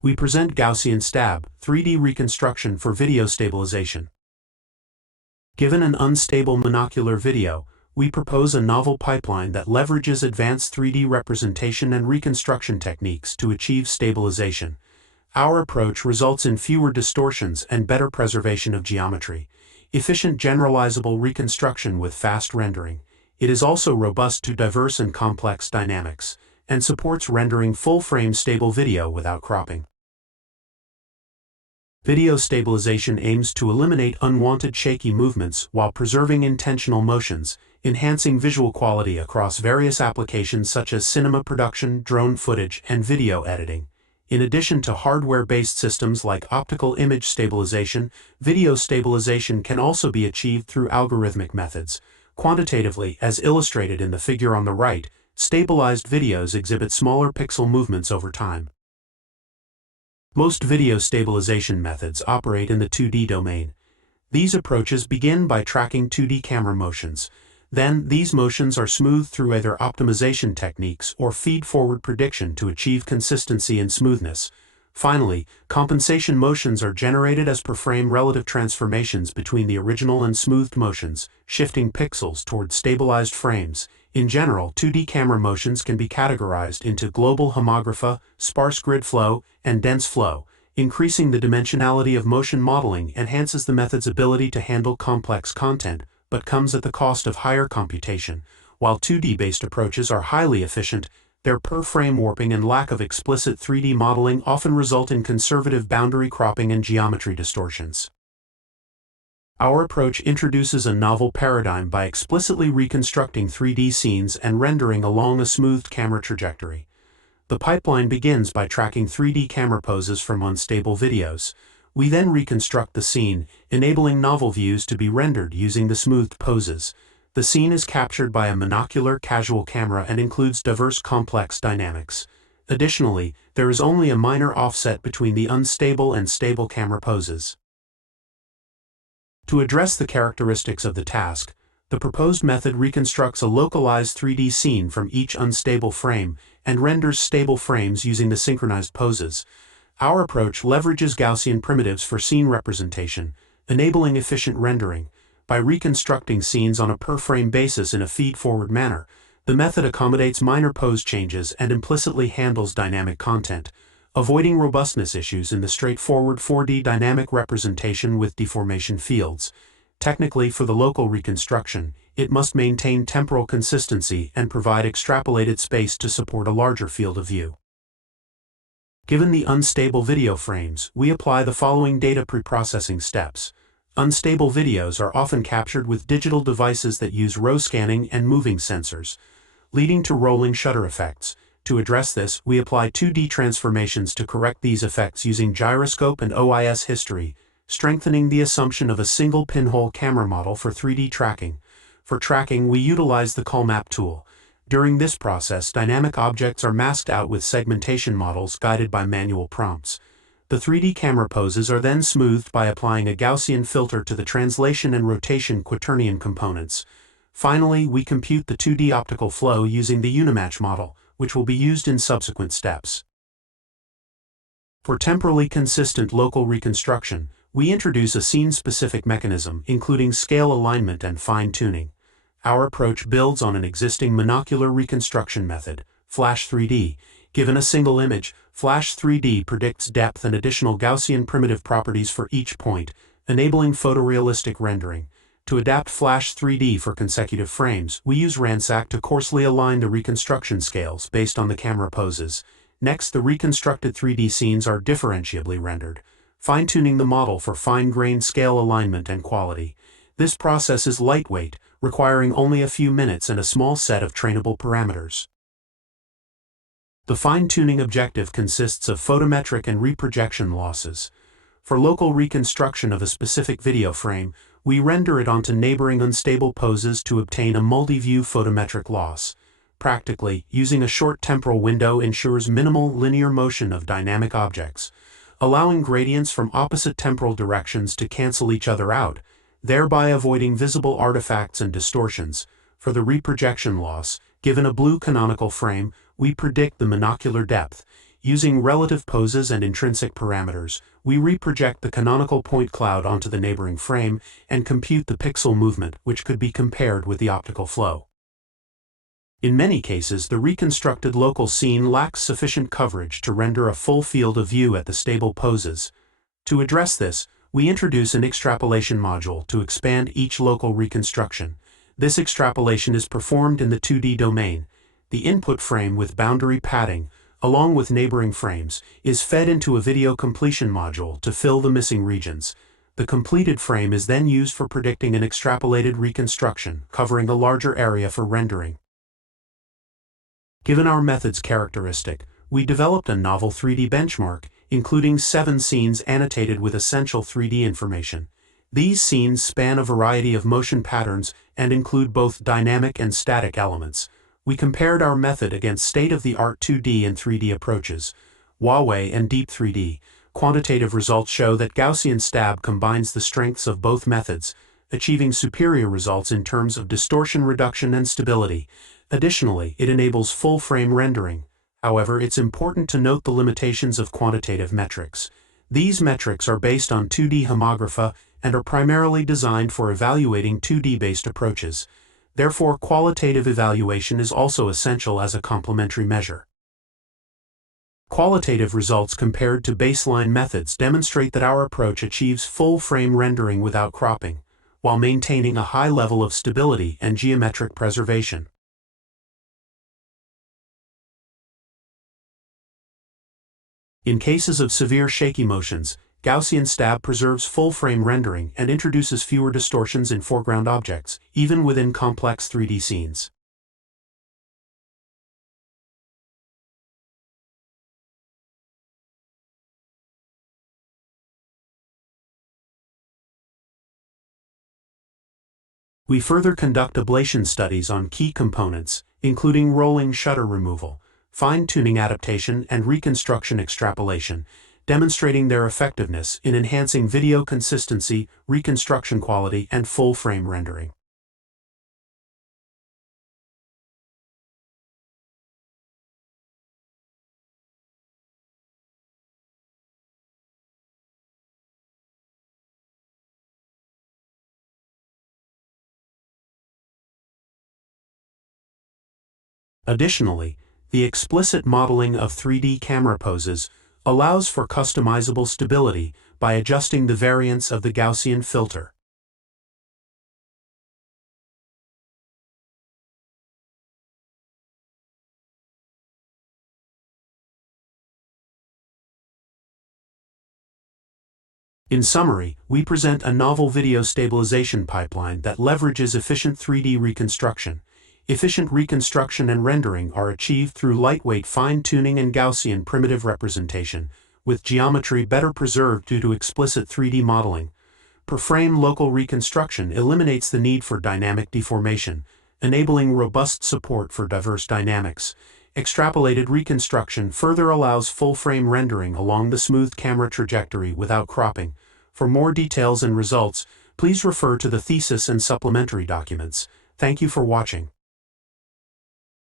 We present GaussianStab, 3D reconstruction for video stabilization. Given an unstable monocular video, we propose a novel pipeline that leverages advanced 3D representation and reconstruction techniques to achieve stabilization. Our approach results in fewer distortions and better preservation of geometry, efficient generalizable reconstruction with fast rendering. It is also robust to diverse and complex dynamics, and supports rendering full-frame stable video without cropping. Video stabilization aims to eliminate unwanted shaky movements while preserving intentional motions, enhancing visual quality across various applications such as cinema production, drone footage, and video editing. In addition to hardware-based systems like optical image stabilization, video stabilization can also be achieved through algorithmic methods. Quantitatively, as illustrated in the figure on the right, stabilized videos exhibit smaller pixel movements over time. Most video stabilization methods operate in the 2D domain. These approaches begin by tracking 2D camera motions. Then, these motions are smoothed through either optimization techniques or feed-forward prediction to achieve consistency and smoothness. Finally, compensation motions are generated as per-frame relative transformations between the original and smoothed motions, shifting pixels toward stabilized frames. In general, 2D camera motions can be categorized into global homography, sparse grid flow, and dense flow. Increasing the dimensionality of motion modeling enhances the method's ability to handle complex content, but comes at the cost of higher computation. While 2D-based approaches are highly efficient, their per-frame warping and lack of explicit 3D modeling often result in conservative boundary cropping and geometry distortions. Our approach introduces a novel paradigm by explicitly reconstructing 3D scenes and rendering along a smoothed camera trajectory. The pipeline begins by tracking 3D camera poses from unstable videos. We then reconstruct the scene, enabling novel views to be rendered using the smoothed poses. The scene is captured by a monocular casual camera and includes diverse complex dynamics. Additionally, there is only a minor offset between the unstable and stable camera poses. To address the characteristics of the task, the proposed method reconstructs a localized 3D scene from each unstable frame and renders stable frames using the synchronized poses. Our approach leverages Gaussian primitives for scene representation, enabling efficient rendering. By reconstructing scenes on a per-frame basis in a feed-forward manner, the method accommodates minor pose changes and implicitly handles dynamic content, avoiding robustness issues in the straightforward 4D dynamic representation with deformation fields. Technically, for the local reconstruction, it must maintain temporal consistency and provide extrapolated space to support a larger field of view. Given the unstable video frames, we apply the following data preprocessing steps. Unstable videos are often captured with digital devices that use row scanning and moving sensors, leading to rolling shutter effects. To address this, we apply 2D transformations to correct these effects using gyroscope and OIS history, strengthening the assumption of a single pinhole camera model for 3D tracking. For tracking, we utilize the CalMap tool. During this process, dynamic objects are masked out with segmentation models guided by manual prompts. The 3D camera poses are then smoothed by applying a Gaussian filter to the translation and rotation quaternion components. Finally, we compute the 2D optical flow using the Unimatch model, which will be used in subsequent steps. For temporally consistent local reconstruction, we introduce a scene-specific mechanism, including scale alignment and fine-tuning. Our approach builds on an existing monocular reconstruction method, Flash 3D. Given a single image, Flash 3D predicts depth and additional Gaussian primitive properties for each point, enabling photorealistic rendering. To adapt Flash 3D for consecutive frames, we use Ransack to coarsely align the reconstruction scales based on the camera poses. Next, the reconstructed 3D scenes are differentiably rendered, fine-tuning the model for fine-grained scale alignment and quality. This process is lightweight, requiring only a few minutes and a small set of trainable parameters. The fine-tuning objective consists of photometric and reprojection losses. For local reconstruction of a specific video frame, we render it onto neighboring unstable poses to obtain a multi-view photometric loss. Practically, using a short temporal window ensures minimal linear motion of dynamic objects, allowing gradients from opposite temporal directions to cancel each other out, thereby avoiding visible artifacts and distortions. For the reprojection loss, given a blue canonical frame, we predict the monocular depth. Using relative poses and intrinsic parameters, we reproject the canonical point cloud onto the neighboring frame and compute the pixel movement, which could be compared with the optical flow. In many cases, the reconstructed local scene lacks sufficient coverage to render a full field of view at the stable poses. To address this, we introduce an extrapolation module to expand each local reconstruction. This extrapolation is performed in the 2D domain. The input frame with boundary padding, along with neighboring frames, is fed into a video completion module to fill the missing regions. The completed frame is then used for predicting an extrapolated reconstruction, covering a larger area for rendering. Given our method's characteristic, we developed a novel 3D benchmark, including 7 scenes annotated with essential 3D information. These scenes span a variety of motion patterns and include both dynamic and static elements. We compared our method against state-of-the-art 2D and 3D approaches, Huawei and Deep 3D. Quantitative results show that GaussianStab combines the strengths of both methods, achieving superior results in terms of distortion reduction and stability. Additionally, it enables full-frame rendering. However, it's important to note the limitations of quantitative metrics. These metrics are based on 2D homography and are primarily designed for evaluating 2D-based approaches. Therefore, qualitative evaluation is also essential as a complementary measure. Qualitative results compared to baseline methods demonstrate that our approach achieves full-frame rendering without cropping, while maintaining a high level of stability and geometric preservation. In cases of severe shaky motions, GaussianStab preserves full-frame rendering and introduces fewer distortions in foreground objects, even within complex 3D scenes. We further conduct ablation studies on key components, including rolling shutter removal, fine-tuning adaptation, and reconstruction extrapolation, demonstrating their effectiveness in enhancing video consistency, reconstruction quality, and full-frame rendering. Additionally, the explicit modeling of 3D camera poses allows for customizable stability by adjusting the variance of the Gaussian filter. In summary, we present a novel video stabilization pipeline that leverages efficient 3D reconstruction. Efficient reconstruction and rendering are achieved through lightweight fine-tuning and Gaussian primitive representation, with geometry better preserved due to explicit 3D modeling. Per-frame local reconstruction eliminates the need for dynamic deformation, enabling robust support for diverse dynamics. Extrapolated reconstruction further allows full-frame rendering along the smooth camera trajectory without cropping. For more details and results, please refer to the thesis and supplementary documents. Thank you for watching.